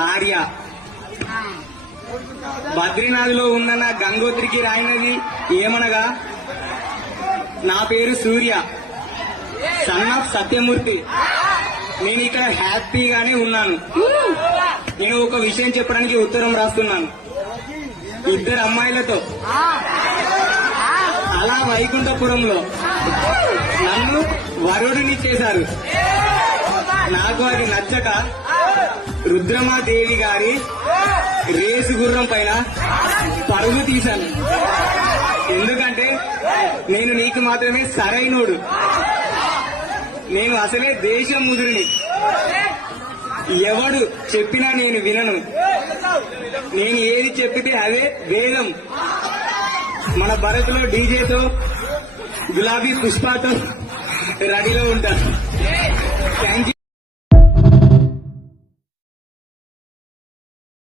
ఆర్య. బద్రీనాథ్ లో ఉన్న నా గంగోత్రికి రాయినది ఏమనగా, నా పేరు సూర్య, సన్ ఆఫ్ సత్యమూర్తి. నేను ఇక్కడ హ్యాపీగానే ఉన్నాను. నేను ఒక విషయం చెప్పడానికి ఉత్తరం రాస్తున్నాను. ఇద్దరు అమ్మాయిలతో అలా వైకుంఠపురంలో నన్ను వరుడిని చేశారు. నాకు అది నచ్చక రుద్రమాదేవి గారి రేసు గుర్రం పైన పరుగు తీశాను. ఎందుకంటే నేను నీకు మాత్రమే సరైనోడు. నేను అసలే దేశం ముదురిని. ఎవడు చెప్పినా నేను వినను. నేను ఏది చెప్పితే అదే వేదం. మన భరత్ లో డీజేతో గులాబీ పుష్పతో రెడీలో ఉంటాను. Thank you.